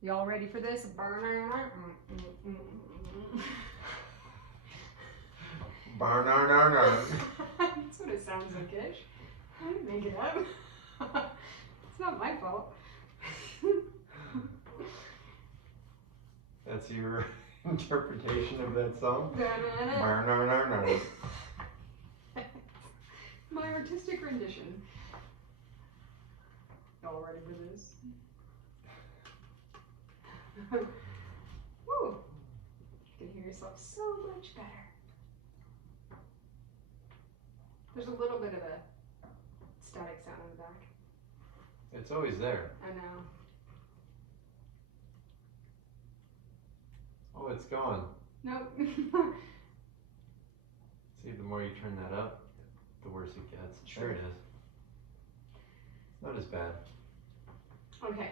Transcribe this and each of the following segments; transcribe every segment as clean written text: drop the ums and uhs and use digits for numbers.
Y'all ready for this? Barnar. That's what it sounds like, Ish. I didn't make it up. It's not my fault. That's your interpretation of that song? My artistic rendition. Y'all ready for this? Woo! You can hear yourself so much better. There's a little bit of a static sound in the back. It's always there. I know. Oh, it's gone. Nope. See, the more you turn that up, the worse it gets. Sure. There it is. Not as bad. Okay.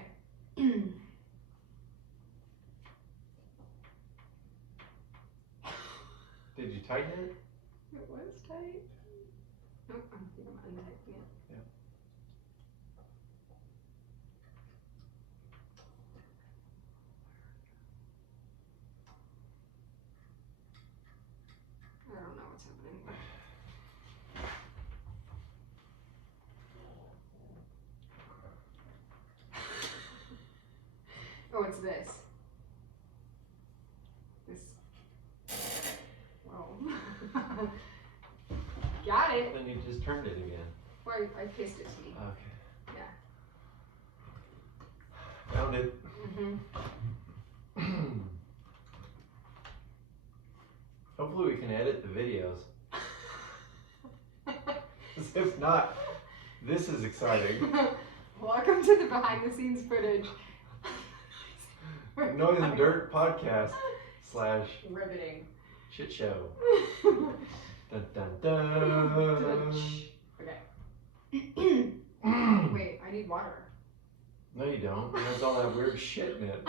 Did you tighten it? It was tight. Nope, I think I'm untightening it. Yeah. I don't know what's happening. Oh, it's this. This. Whoa. Got it. Then you just turned it again. Well, I pissed it to me. Okay. Yeah. Found it. Mm-hmm. Hopefully we can edit the videos. If not, this is exciting. Welcome to the behind the scenes footage. Noise and Dirt podcast / riveting shit show. Dun dun dun. Okay. Wait, I need water. No, you don't. It has all that weird shit in it.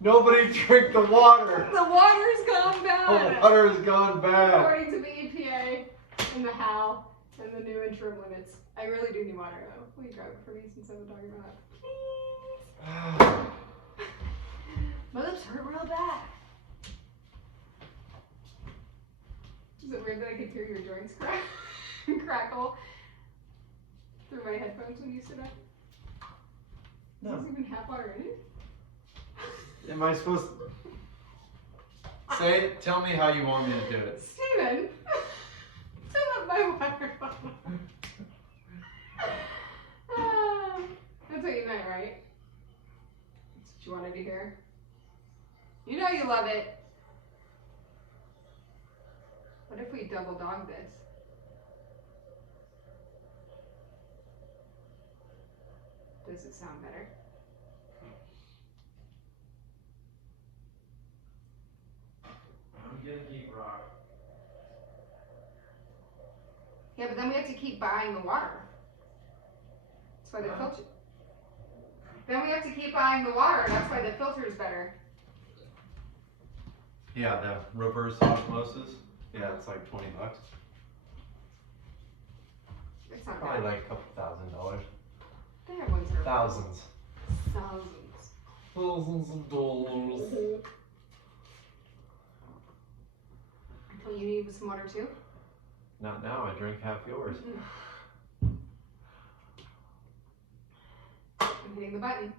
Nobody drink the water. The water's gone bad. The water has gone bad. According to the EPA and the HAL and the new interim limits. I really do need water though. Will you grab it for me since I've been talking about it? Please. My lips hurt real bad. Is it weird that I could hear your joints crackle through my headphones when you sit up? No. Is this even half water in it? Am I supposed to say it? Tell me how you want me to do it. Steven! Fill up my water bottle. That's what you meant, right? That's what you wanted to hear. You know you love it. What if we double dog this? Does it sound better? I'm gonna keep rock. Yeah, but then we have to keep buying the water. That's why the filter. Then we have to keep buying the water. That's why the filter is better. Yeah, the reverse osmosis. Yeah, it's like $20. It's not Probably bad. like a couple $1,000. They have ones that are Thousands. thousands. Thousands of dollars. Don't you need some water too? Not now. I drink half yours. I'm hitting the button.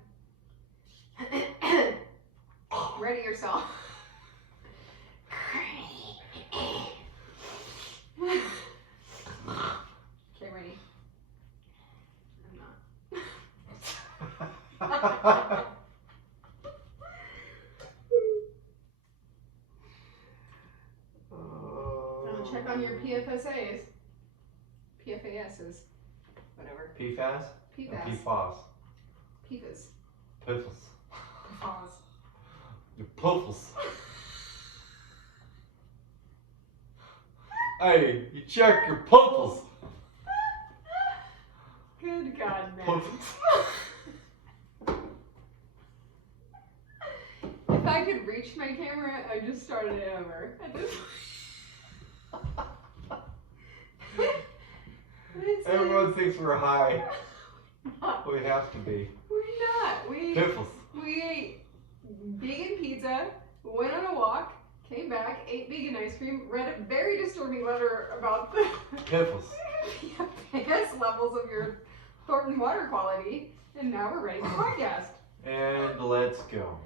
Ready yourself. Okay, ready. I'm not. I'll check on your PFSAs. PFASs. Whatever. PFAS? PFAS. PFAS. PFAS. Piffles. PFAS. Your puffles. Hey, you check your puffles. Good God, man. Puffles. If I could reach my camera, I just started it over. At this Everyone thinks we're high. We have to be. We're not. Piffles. We ate vegan pizza, went on a walk, came back, ate vegan ice cream, read a very disturbing letter about the Piffles. PFAS levels of your Thornton water quality, and now we're ready for podcast. And let's go.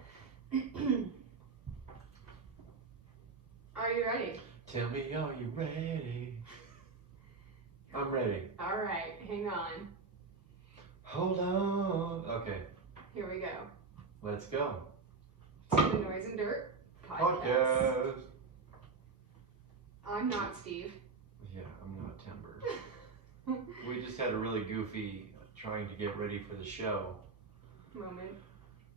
Are you ready? Tell me, are you ready? I'm ready. All right, hang on. Hold on. Okay, Here we go. let's go. To the Noise and Dirt podcast. Podcast. I'm not Steve. Yeah, I'm not Timber. We just had a really goofy trying to get ready for the show. Moment.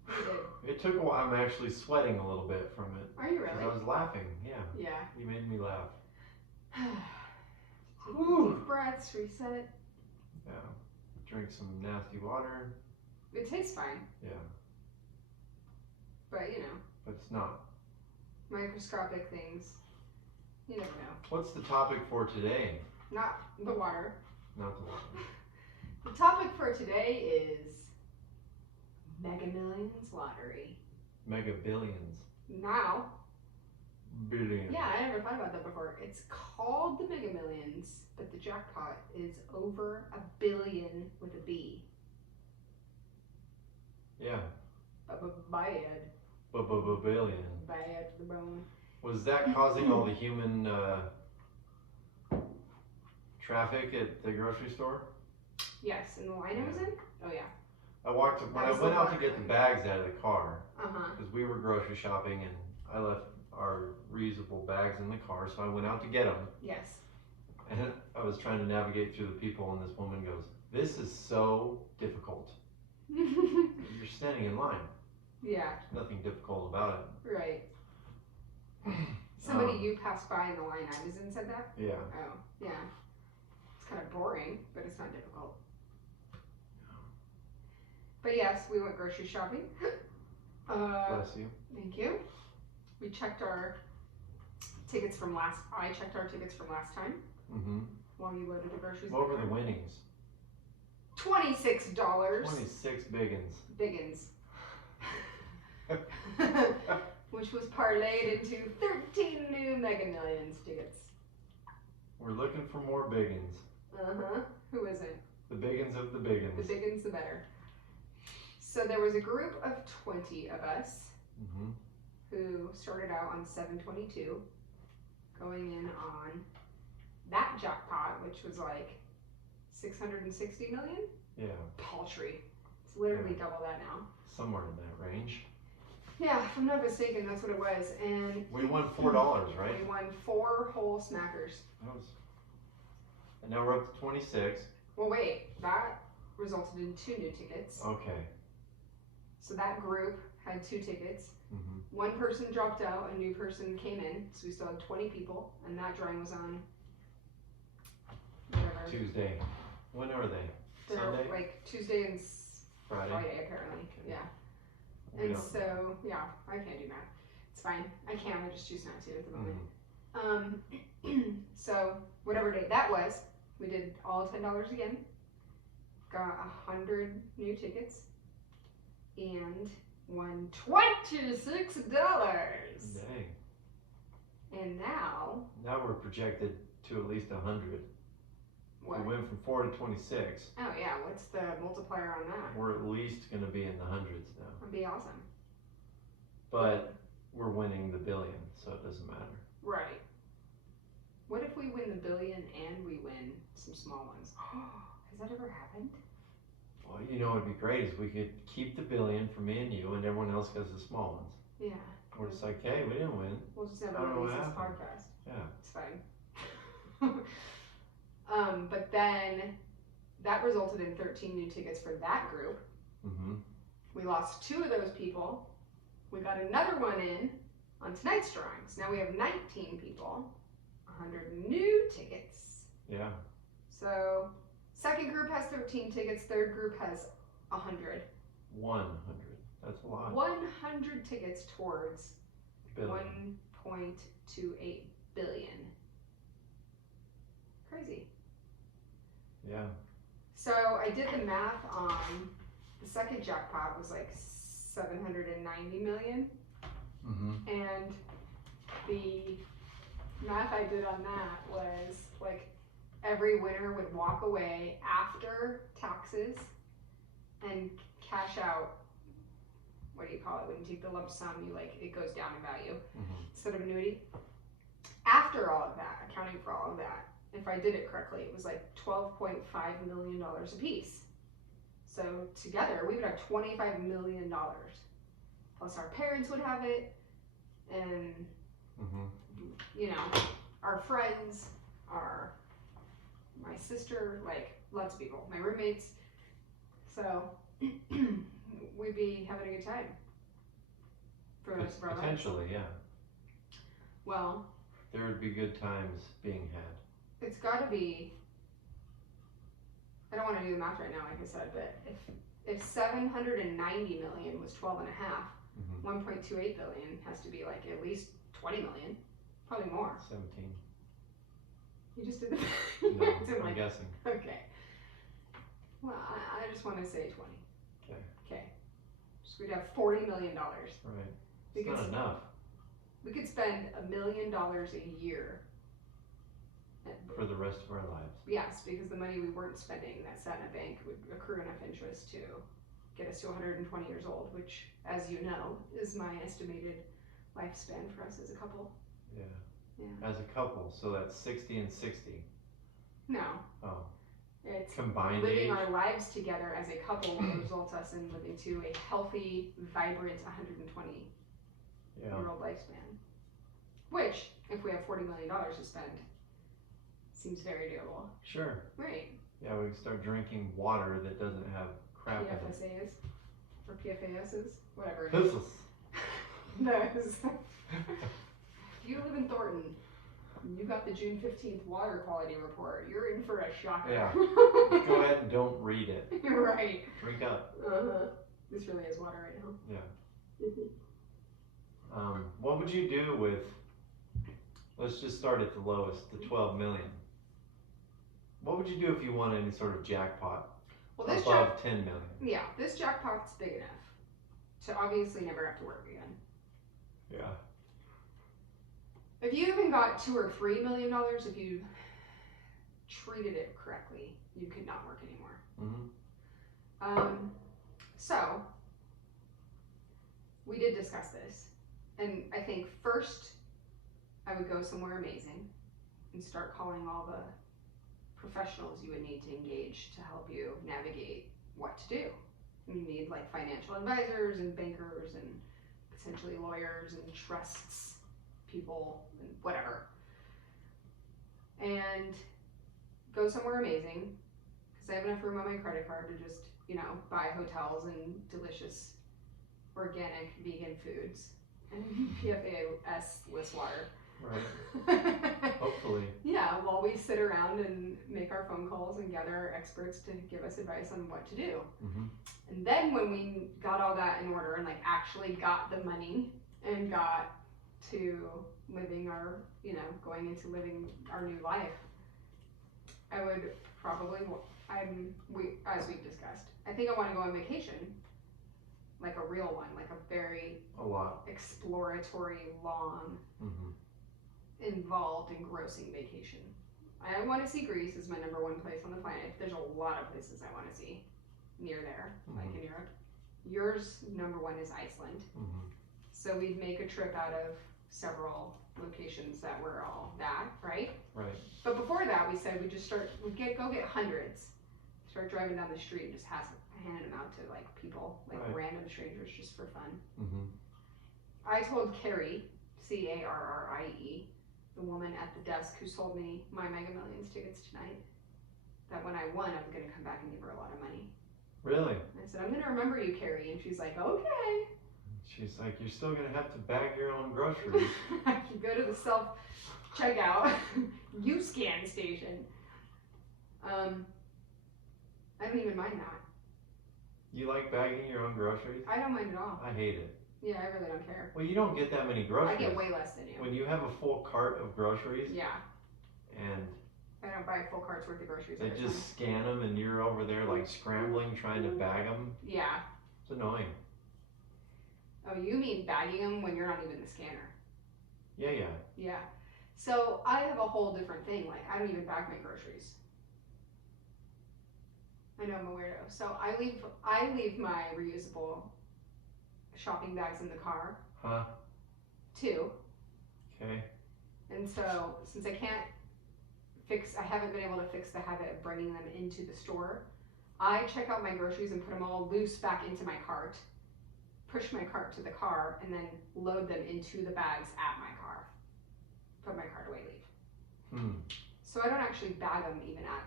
We did. It took a while. I'm actually sweating a little bit from it. Are you 'Cause really? I was laughing. Yeah, Yeah. you made me laugh. Take Whew. deep breaths, reset. Yeah. Drink some nasty water. It tastes fine, Yeah, but you know, but it's not. microscopic things. You never know. What's the topic for today? Not the water. Not the water. The topic for today is Mega Millions Lottery. Mega billions. Now, Billions. yeah, I never thought about that before. It's called the Mega Millions, but the jackpot is over $1 billion with a B. Yeah. Bad. Billion. Bad to the bone. Was that causing all the human traffic at the grocery store? Yes, and the line I was in? Oh, yeah. I walked when I That was went the out to water get the line. bags out of the car Uh-huh. because we were grocery shopping and I left our reusable bags in the car, so I went out to get them. Yes. And I was trying to navigate through the people, and this woman goes, "This is so difficult. You're standing in line. Yeah, Nothing difficult about right. Somebody Um, you passed by in the line I was in said that? it." Yeah. Oh, yeah. It's kind of boring, but it's not difficult. But yes, we went grocery shopping. Bless you. Thank you. We checked our tickets from last. I checked our tickets from last time Mm-hmm. while you loaded the groceries. What were the winnings? $26. 26 biggins. Biggins. Which was parlayed into 13 new Mega Millions tickets. We're looking for more biggins. Uh-huh. Who isn't? The biggins of the The biggins. biggins, the better. So there was a group of 20 of us Mm-hmm. who started out on 722, going in on that jackpot, which was like 660 million. Yeah, Paltry. It's literally double that now. somewhere in that range. Yeah, if I'm not mistaken, that's what it was. And We won $4, right? we won 4 whole smackers. That was... And now we're up to 26. Well, wait, that resulted in 2 new tickets. Okay. So that group had 2 tickets. Mm-hmm. One person dropped out, a new person came in, so we still had 20 people, and that drawing was on whatever. Tuesday. When are they? They're Sunday? like Tuesday and Friday? Friday, apparently. Okay. Yeah. We And don't- so, yeah, I can't do math. It's fine. I can, I just choose not to at the moment. Mhm. So whatever date that was, we did all $10 again. Got 100 new tickets and won $26. Dang. And now, Now we're projected to at least 100. what? We went from 4 to 26. Oh yeah, what's the multiplier on that? We're at least going to be in the hundreds now. That'd be awesome. But we're winning the billion, so it doesn't matter. Right. What if we win the billion and we win some small ones? Has that ever happened? Well, you know, it'd be great is we could keep the billion for me and you, and everyone else gets the small ones. Yeah. We're just like, hey, we didn't win. We'll just I never don't know release what this happened. podcast. Yeah. It's fine. But then that resulted in 13 new tickets for that group. Mm-hmm. We lost 2 of those people. We got another one in on tonight's drawings. Now we have 19 people, 100 new tickets. Yeah. So second group has 13 tickets, third group has 100. 100. That's a lot. 100 tickets towards Billion. 1.28 billion. Crazy. Yeah. So I did the math on The second jackpot was like 790 million. And the math I did on that was like every winner would walk away after taxes and cash out. What do you call it when you take the lump sum? You like it goes down in value instead of annuity. After all of that, accounting for all of that, if I did it correctly, it was like $12.5 million a piece. So together we would have $25 million. Plus our parents would have it, and you know, our friends, my sister, like lots of people, my roommates. So we'd be having a good time for the rest of our lives. Potentially, yeah. Well, there would be good times being had. It's got to be. I don't want to do the math right now, like I said, but if 790 million was 12 and a half, 1.28 billion has to be like at least 20 million, probably more. 17. You just did the No, I'm guessing. Okay. Well, I just want to say 20. Okay. Okay. So we'd have $40 million. Right. It's not enough. We could spend $1 million a year. For the rest of our lives. Yes, because the money we weren't spending that sat in a bank would accrue enough interest to get us to 120 years old, which, as you know, is my estimated lifespan for us as a couple. Yeah. Yeah. As a couple, so that's 60 and 60. No. Oh. It's combined living age? our lives together as a couple will result us in living to a healthy, vibrant 120-year-old lifespan. Which, if we have $40 million to spend, seems very doable. Sure. Right. Yeah, we can start drinking water that doesn't have crap in it. PFSAs or PFASs, whatever it is. Those. If you live in Thornton, you got the June 15th water quality report. You're in for a shocker. Yeah. Go ahead and don't read it. You're right. Drink up. This really is water right now. Yeah. What would you do with? Let's just start at the lowest, the 12 million. What would you do if you won any sort of jackpot above 10 million? Yeah, this jackpot's big enough to obviously never have to work again. Yeah. If you even got $2 or $3 million, if you treated it correctly, you could not work anymore. So we did discuss this, and I think first I would go somewhere amazing and start calling all the professionals you would need to engage to help you navigate what to do. You need like financial advisors and bankers and potentially lawyers and trusts people and whatever. And go somewhere amazing, because I have enough room on my credit card to just, buy hotels and delicious organic vegan foods and PFAS-less water. Right. Hopefully. Yeah, while we sit around and make our phone calls and gather experts to give us advice on what to do. And then when we got all that in order and like actually got the money and got to living our, going into living our new life, I would probably, as we've discussed, I think I want to go on vacation, like a real one, like a lot exploratory, long, involved, engrossing vacation. I want to see Greece as my number one place on the planet. There's a lot of places I want to see near there, like in Europe. Yours, number one, is Iceland. So we'd make a trip out of several locations that were all that, right? Right. But before that, we said we'd go get hundreds, start driving down the street and just handing them out to like people, like random strangers, just for fun. I told Carrie, Carrie, the woman at the desk who sold me my Mega Millions tickets tonight, that when I won, I was going to come back and give her a lot of money. Really? I said, I'm going to remember you, Carrie. And she's like, okay. She's like, you're still going to have to bag your own groceries. I can go to the self-checkout U-Scan station. I don't even mind that. You like bagging your own groceries? I don't mind at all. I hate it. Yeah, I really don't care. Well, you don't get that many groceries. I get way less than you. When you have a full cart of groceries. Yeah. And I don't buy a full cart's worth of groceries. They just scan them and you're over there like scrambling trying to bag them. Yeah. It's annoying. Oh, you mean bagging them when you're not even the scanner? Yeah. Yeah. So I have a whole different thing. Like, I don't even bag my groceries. I know I'm a weirdo. So I leave my reusable shopping bags in the car. Huh? Too. Okay. And so since I haven't been able to fix the habit of bringing them into the store, I check out my groceries and put them all loose back into my cart, push my cart to the car, and then load them into the bags at my car. Put my cart away, leave. So I don't actually bag them even at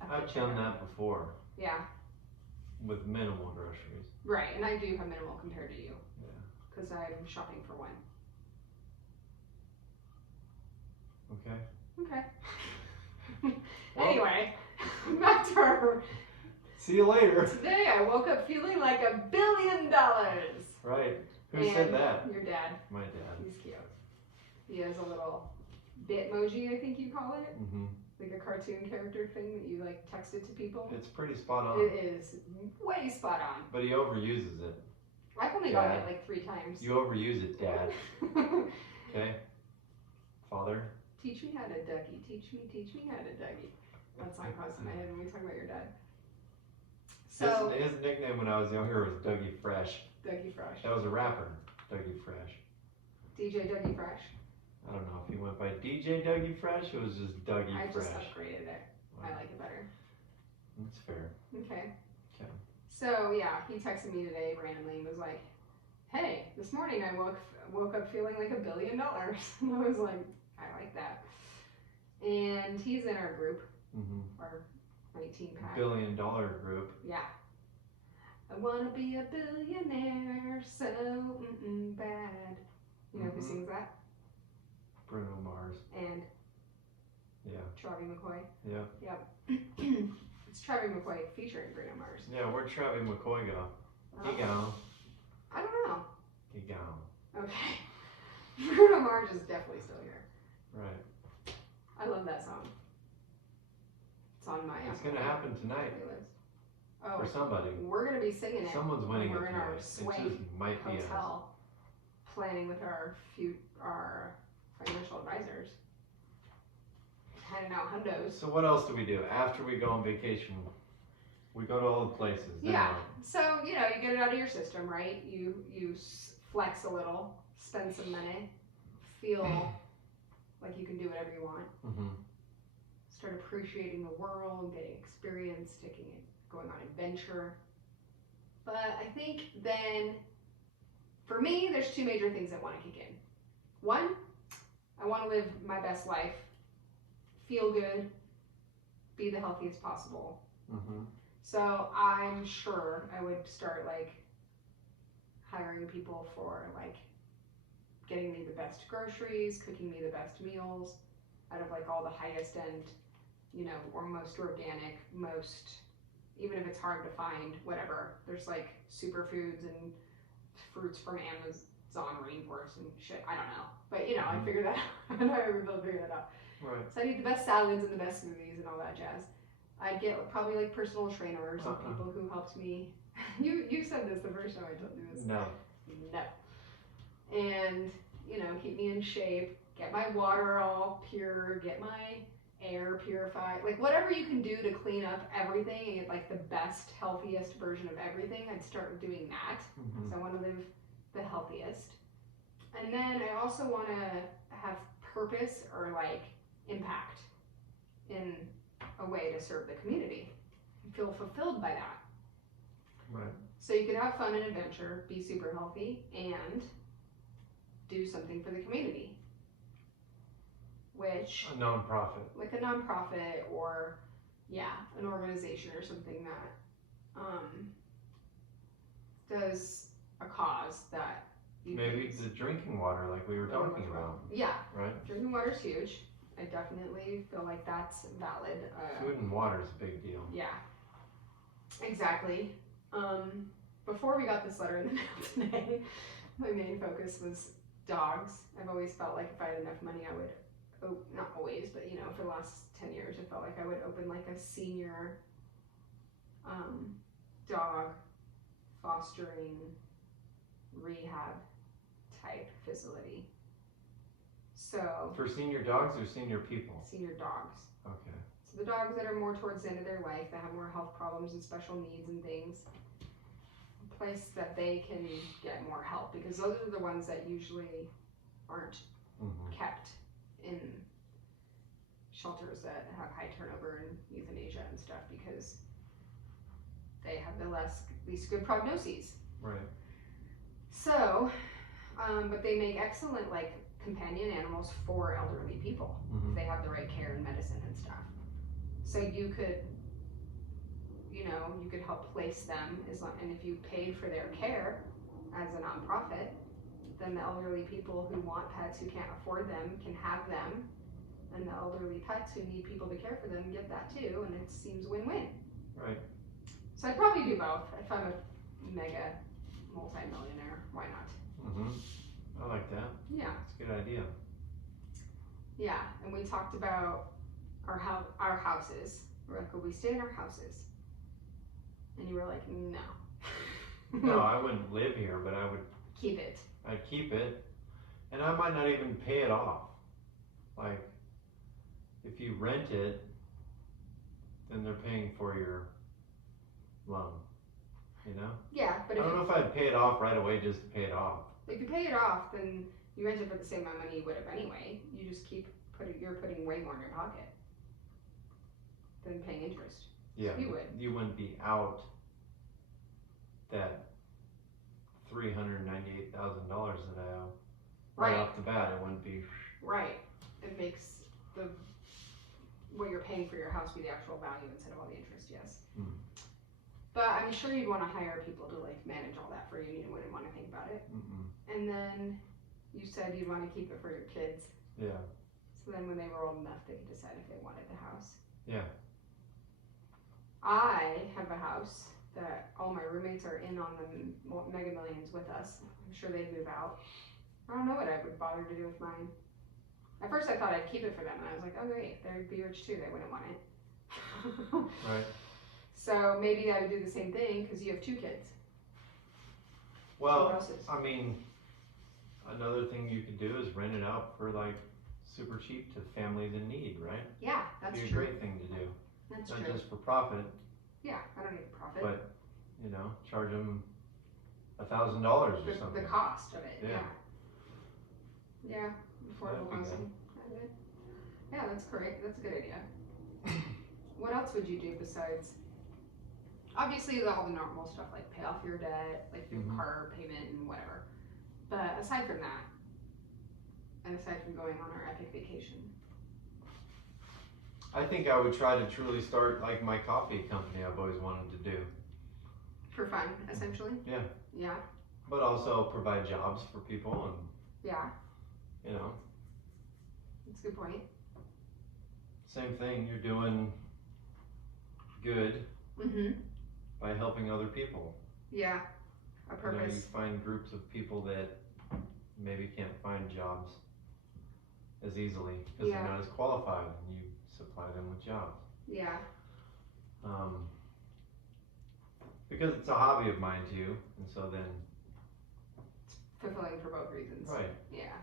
I've done that before. Yeah. With minimal groceries. Right, and I do have minimal compared to you. Yeah. Because I'm shopping for one. Okay. Well, anyway, back to our... See you later. Today I woke up feeling like $1 billion. Right. Who said that? Your dad. My dad. He's cute. He has a little Bitmoji, I think you call it. Mm-hmm. Like a cartoon character thing that you like texted to people. It's pretty spot on. It is way spot on. But he overuses it. I've only got it like 3 times. You overuse it, Dad. Okay? Father? Teach me how to Dougie. Teach me how to Dougie. That song pops in my head when we talk about your dad. So his nickname when I was younger was Dougie Fresh. Dougie Fresh. That was a rapper, Dougie Fresh. DJ Dougie Fresh. I don't know if he went by DJ Dougie Fresh or it was just Dougie Fresh. I just upgraded it. I like it better. That's fair. Okay. Okay. So yeah, he texted me today randomly and was like, "Hey, this morning I woke up feeling like $1 billion." And I was like, "I like that." And he's in our group, our 19 pack. $1 billion group. Yeah. I wanna be a billionaire so bad. You know who sings that? Bruno Mars. And Travis McCoy. Yeah. Yep. It's Travis McCoy featuring Bruno Mars. Yeah, where'd Travis McCoy go? He gone. I don't know. He gone. Okay. Bruno Mars is definitely still here. Right. I love that song. It's on my It's gonna happen tonight. playlist. Oh, for somebody. We're gonna be singing it. Someone's winning We're it in tonight. our It swank just might be us. hotel, planning with our financial advisors, handing out hundos. So what else do we do after we go on vacation? We go to all the places. Yeah. So you get it out of your system, right? You flex a little, spend some money, feel like you can do whatever you want. Start appreciating the world, getting experience, going on adventure. But I think then, for me, there's 2 major things that want to kick in. 1, I want to live my best life, feel good, be the healthiest possible. So I'm sure I would start hiring people for getting me the best groceries, cooking me the best meals out of all the highest end, or most organic, even if it's hard to find, whatever. There's superfoods and fruits from Amazon rainforest and shit. I don't know. But I figured that out. I know everybody figured that out. Right. So I need the best salads and the best smoothies and all that jazz. I'd get probably personal trainers and people who helped me. You said this the first time I told you this. No. And keep me in shape, get my water all pure, get my air purified, whatever you can do to clean up everything and get the best, healthiest version of everything. I'd start doing that. So I want to live the healthiest. And then I also want to have purpose or impact in a way to serve the community and feel fulfilled by that. Right. So you could have fun and adventure, be super healthy, and do something for the community. Which a nonprofit. Like a nonprofit or an organization or something that does a cause that you maybe the drinking water like we were talking about. Yeah. Right? Drinking water is huge. I definitely feel like that's valid. Food and water is a big deal. Yeah. Exactly. Before we got this letter in the mail today, my main focus was dogs. I've always felt like if I had enough money I would, not always, but for the last 10 years, I felt like I would open like a senior dog fostering rehab type facility. So for senior dogs or senior people? Senior dogs. Okay. So the dogs that are more towards the end of their life, that have more health problems and special needs and things, a place that they can get more help, because those are the ones that usually aren't kept in shelters that have high turnover and euthanasia and stuff, because they have the least good prognoses. Right. So, but they make excellent like companion animals for elderly people if they have the right care and medicine and stuff. So you could, you could help place them and if you paid for their care as a nonprofit, then the elderly people who want pets who can't afford them can have them, and the elderly pets who need people to care for them get that too, and it seems win-win. Right. So I'd probably do both. If I'm a mega multi-millionaire, why not? I like that. Yeah. It's a good idea. Yeah, and we talked about our houses. We're like, would we stay in our houses? And you were like, no. No, I wouldn't live here, but I would keep it. I'd keep it, and I might not even pay it off. Like, if you rent it, then they're paying for your loan, Yeah, but I don't know if I'd pay it off right away just to pay it off. If you pay it off, then you rent it for the same amount of money you would have anyway. You just you're putting way more in your pocket than paying interest. Yeah, you would. You wouldn't be out that $398,000 that I owe. Right off the bat, it wouldn't be. Right. It makes what you're paying for your house be the actual value instead of all the interest, yes. But I'm sure you'd want to hire people to like manage all that for you, and you wouldn't want to think about it. And then you said you'd want to keep it for your kids. Yeah. So then when they were old enough, they could decide if they wanted the house. Yeah. I have a house that all my roommates are in on the Mega Millions with us. I'm sure they'd move out. I don't know what I would bother to do with mine. At first I thought I'd keep it for them, and I was like, oh wait, they'd be rich too, they wouldn't want it. Right. So maybe I would do the same thing, because you have 2 kids. Well, I mean, another thing you could do is rent it out for like super cheap to families in need, right? Yeah, that's It'd be true. a great thing to do. That's Not true. just for profit. Yeah, I don't need a profit. But, charge them $1,000 or something. The cost of it, Yeah. Yeah, affordable housing. Yeah, that's great. That's a good idea. What else would you do besides, obviously all the normal stuff like pay off your debt, like your car payment and whatever. But aside from that, and aside from going on our epic vacation, I think I would try to truly start like my coffee company I've always wanted to do. for fun, essentially. Yeah. Yeah. But also provide jobs for people and, Yeah. That's a good point. Same thing, you're doing good by helping other people. Yeah. A purpose. You find groups of people that maybe can't find jobs as easily because they're not as qualified, and you supply them with jobs. Yeah. Because it's a hobby of mine too, and so then It's fulfilling for both reasons. Right. Yeah.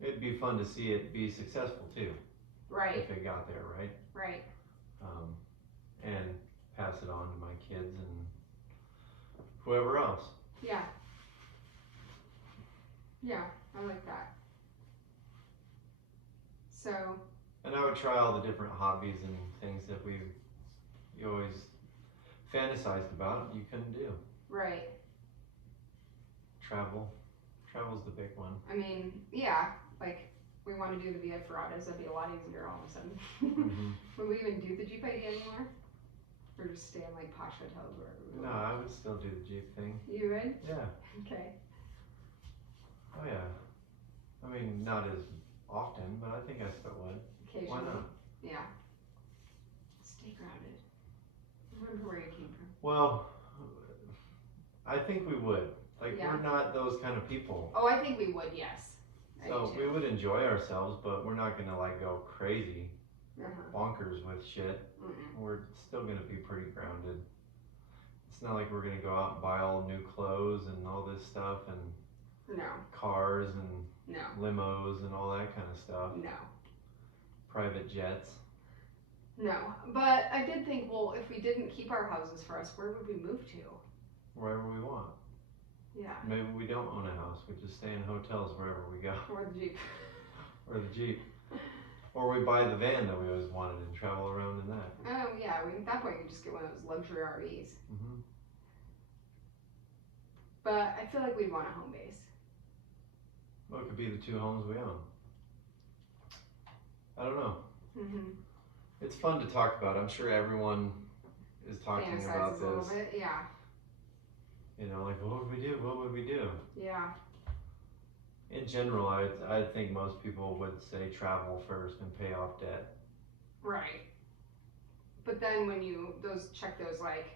It'd be fun to see it be successful too. Right. If it got there, right? Right. And pass it on to my kids and whoever else. Yeah. Yeah, I like that. So. And I would try all the different hobbies and things that you always fantasized about, you couldn't do. Right. Travel's the big one. I mean, yeah, like we want to do the Via Ferratas, that'd be a lot easier all of a sudden. Would we even do the Jeep idea anymore? Or just stay in like posh hotels wherever we No, I would still do the Jeep thing. You would? Yeah. Okay. Oh yeah. I mean, not as often, but I think I still would. Occasionally. Why not? Yeah. Stay grounded. Remember where you came from. Well, I think we would. Like, we're not those kind of people. Oh, I think we would, yes. So we would enjoy ourselves, but we're not gonna like go crazy. bonkers with shit, we're still gonna be pretty grounded. It's not like we're gonna go out and buy all new clothes and all this stuff and cars and limos and all that kind of stuff. No. Private jets. No, but I did think, well, if we didn't keep our houses for us, where would we move to? Wherever we want. Yeah. Maybe we don't own a house. We just stay in hotels wherever we go. Or the Jeep. Or the Jeep. Or we buy the van that we always wanted and travel around in that. Oh, yeah. At that point, you just get one of those luxury RVs. But I feel like we'd want a home base. Well, it could be the 2 homes we own. I don't know. It's fun to talk about. I'm sure everyone is talking about this. A little bit, yeah. You know, like, what would we do? What would we do? Yeah. In general, I think most people would say travel first and pay off debt. Right. But then when you check those like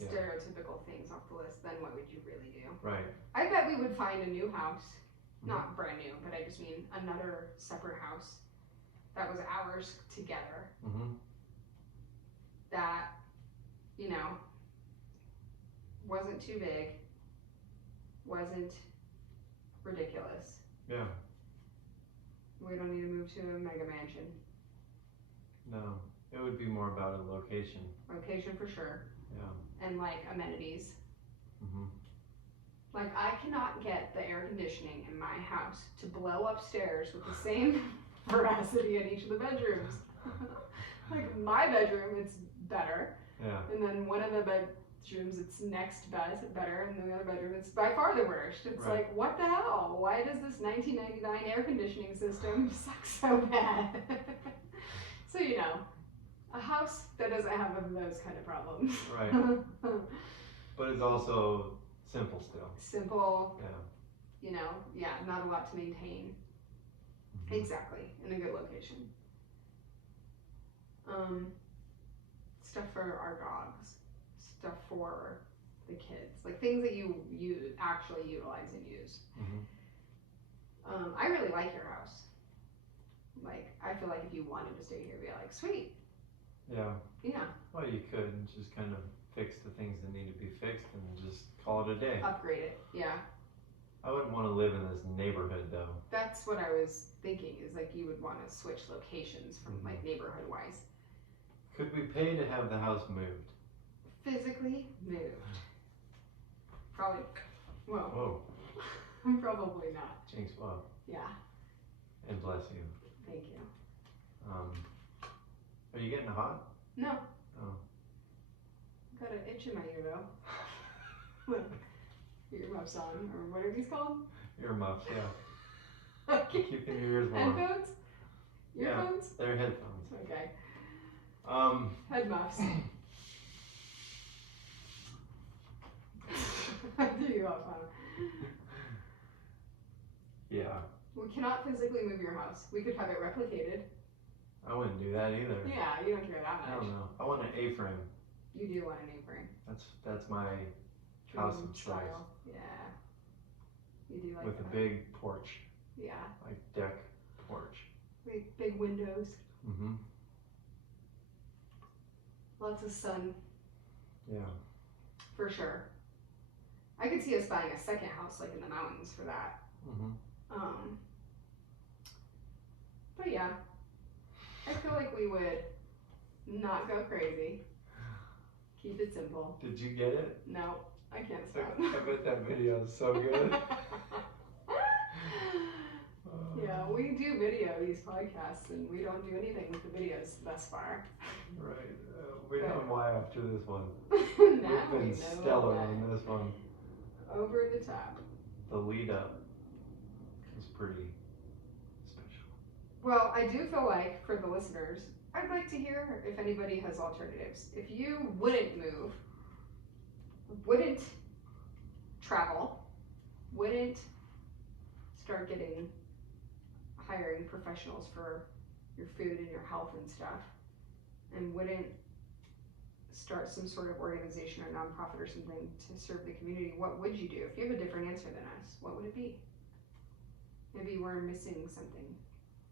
stereotypical things off the list, then what would you really do? Right. I bet we would find a new house. Not brand new, but I just mean another separate house that was ours together. That, you know, wasn't too big, wasn't ridiculous. Yeah. We don't need to move to a mega mansion. No, it would be more about a location. Location for sure. Yeah. And like amenities. Like I cannot get the air conditioning in my house to blow upstairs with the same veracity in each of the bedrooms. Like my bedroom, it's better. Yeah. And then one of the bedrooms, it's next best, better, and the other bedroom, it's by far the worst. It's like, what the hell? Why does this 1999 air conditioning system suck so bad? So, you know, a house that doesn't have those kind of problems. Right. But it's also simple still. Simple. Yeah. You know, not a lot to maintain. Exactly, in a good location. Stuff for our dogs, stuff for the kids, like things that you actually utilize and use. I really like your house. Like, I feel like if you wanted to stay here, be like, sweet. Yeah. Yeah. Well, you could just kind of fix the things that need to be fixed and just call it a day. Upgrade it, yeah. I wouldn't want to live in this neighborhood though. That's what I was thinking, is like you would want to switch locations from like neighborhood wise. Could we pay to have the house moved? Physically moved. Probably. Well. Whoa. Probably not. Jinx, well. Yeah. And bless you. Thank you. Are you getting hot? No. Oh. Got an itch in my ear though. Look. Earmuffs on, or what are these called? Earmuffs, yeah. Okay. Keeping your ears warm. Headphones? Earphones? Yeah, they're headphones. Okay. Head muffs. I threw you off, huh? Yeah. We cannot physically move your house. We could have it replicated. I wouldn't do that either. Yeah, you don't care that much. I don't know. I want an A-frame. You do want an A-frame. That's my house of choice. Yeah. You do like with that. a big porch. Yeah. Like deck porch. Big windows. Mm-hmm. Lots of sun. Yeah. For sure. I could see us buying a second house like in the mountains for that. Mm-hmm. But yeah. I feel like we would not go crazy. Keep it simple. Did you get it? No, I can't stop. I bet that video is so good. Yeah, we do video these podcasts and we don't do anything with the videos thus far. Right. We know why after this one. Now we've been stellar on this one. Over the top. The lead up is pretty special. Well, I do feel like for the listeners, I'd like to hear if anybody has alternatives. If you wouldn't move, wouldn't travel, wouldn't start hiring professionals for your food and your health and stuff, and wouldn't start some sort of organization or nonprofit or something to serve the community, what would you do? If you have a different answer than us, what would it be? Maybe we're missing something.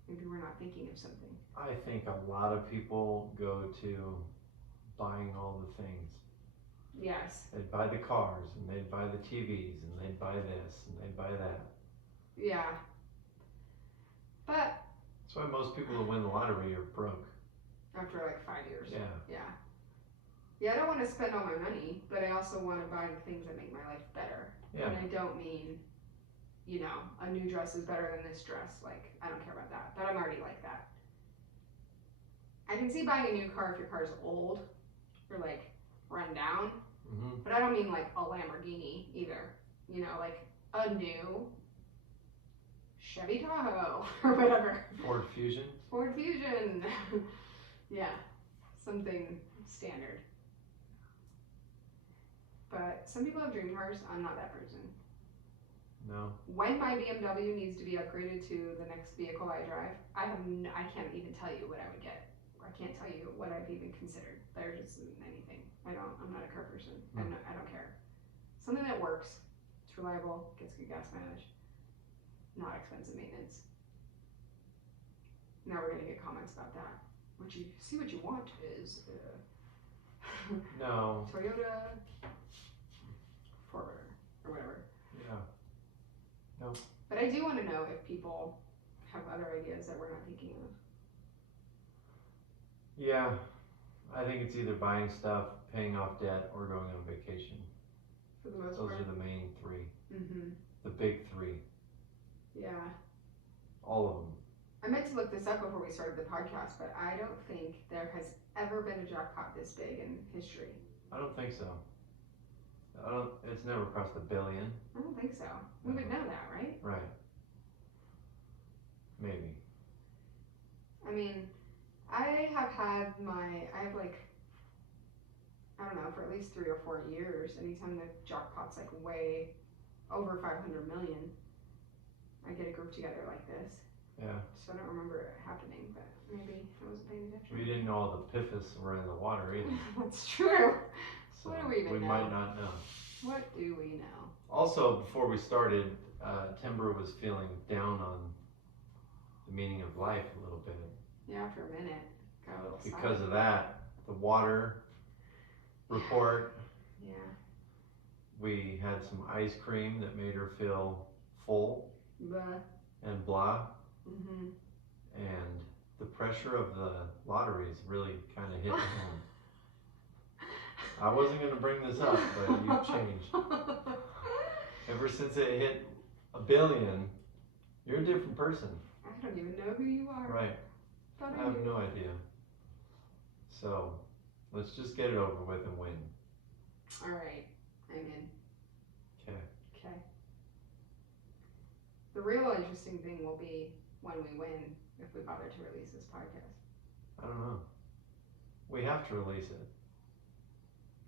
Maybe we're not thinking of something. I think a lot of people go to buying all the things. Yes. They'd buy the cars, and they'd buy the TVs, and they'd buy this, and they'd buy that. Yeah. But that's why most people who win the lottery are broke. After like 5 years. Yeah. Yeah. Yeah, I don't want to spend all my money, but I also want to buy the things that make my life better. Yeah. And I don't mean, you know, a new dress is better than this dress. Like, I don't care about that. But I'm already like that. I can see buying a new car if your car's old or like run down. Mm-hmm. But I don't mean like a Lamborghini either. You know, like a new Chevy Tahoe or whatever. Ford Fusion. Ford Fusion. Yeah, something standard. But some people have dream cars. I'm not that person. No. When my BMW needs to be upgraded to the next vehicle I drive, I can't even tell you what I would get. I can't tell you what I've even considered. There just isn't anything. I'm not a car person. I don't care. Something that works, it's reliable, gets good gas mileage, not expensive maintenance. Now we're gonna get comments about that. What you want is no Toyota 4Runner or whatever. Yeah. No. But I do want to know if people have other ideas that we're not thinking of. Yeah, I think it's either buying stuff, paying off debt, or going on vacation. For the most Those part. are the main three. Mm-hmm. The big three. Yeah. All of them. I meant to look this up before we started the podcast, but I don't think there has ever been a jackpot this big in history. I don't think so. It's never crossed $1 billion. I don't think so. We would know that, right? Right. Maybe. I mean, I have like, I don't know, for at least 3 or 4 years, anytime the jackpot's like way over 500 million, I get a group together like this. Yeah. So I don't remember it happening, but maybe I wasn't paying attention. We didn't know all the PIFs were in the water either. That's true. So what do we even know? We might not know. What do we know? Also, before we started, Timber was feeling down on the meaning of life a little bit. Yeah, for a minute. Got a little Because silent. of that, the water report. Yeah. We had some ice cream that made her feel full Blah. and blah. Mm-hmm. And the pressure of the lotteries really kind of hit home. I wasn't going to bring this up, but you've changed. Ever since it hit $1 billion, you're a different person. I don't even know who you are. Right. Thought I have no idea. So, let's just get it over with and win. Alright, I'm in. Okay. Okay. The real interesting thing will be when we win, if we bother to release this podcast. I don't know. We have to release it.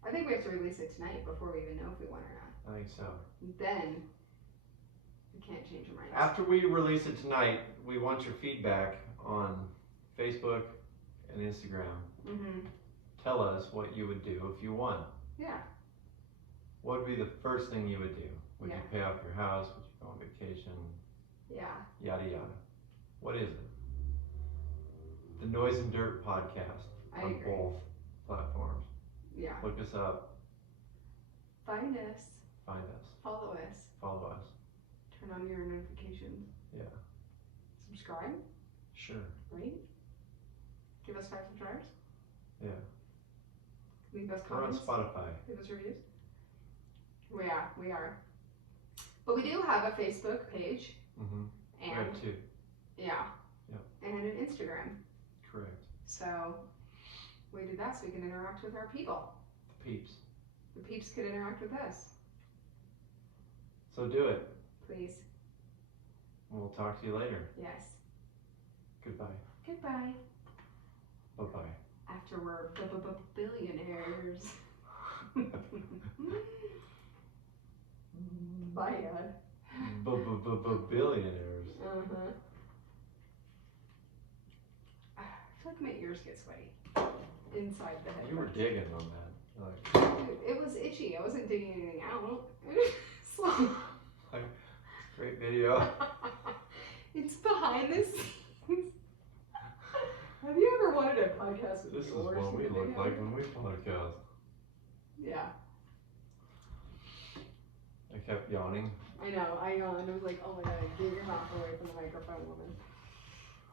I think we have to release it tonight before we even know if we won or not. I think so. Then, we can't change our minds. After we release it tonight, we want your feedback on Facebook and Instagram. Mm-hmm. Tell us what you would do if you won. Yeah. What would be the first thing you would do? Would Yeah. you pay off your house? Would you go on vacation? Yeah. Yada yada. What is it? The Noise and Dirt podcast I on agree. both platforms. Yeah. Look us up. Find us. Find us. Follow us. Follow us. Turn on your notifications. Yeah. Subscribe. Sure. Rate. Give us 5 stars. Yeah. Leave us We're on comments. Spotify. Leave us reviews. We are. But we do have a Facebook page. Mm-hmm. We And have 2. yeah. Yep. And an Instagram. Correct. So we did that so we can interact with our people. The peeps. The peeps could interact with us. So do it. Please. We'll talk to you later. Yes. Goodbye. Goodbye. Bye-bye. After we're billionaires. Bye, Dad. Billionaires. Uh-huh. I feel like my ears get sweaty. Inside the head. You were digging on that. Like, Dude, it was itchy. I wasn't digging anything out. great video. It's behind the scenes. podcast. Yeah. I kept yawning. I know, I yawned. I was like, oh my god, get your mouth away from the microphone, woman.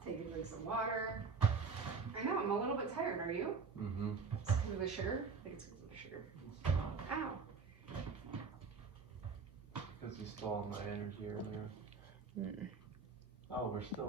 Take a drink some water. I know, I'm a little bit tired. Are you? Mm-hmm. Is it because of the sugar? I think it's because of the sugar. Ow. Because you stole my energy earlier. Mm. Oh, we're still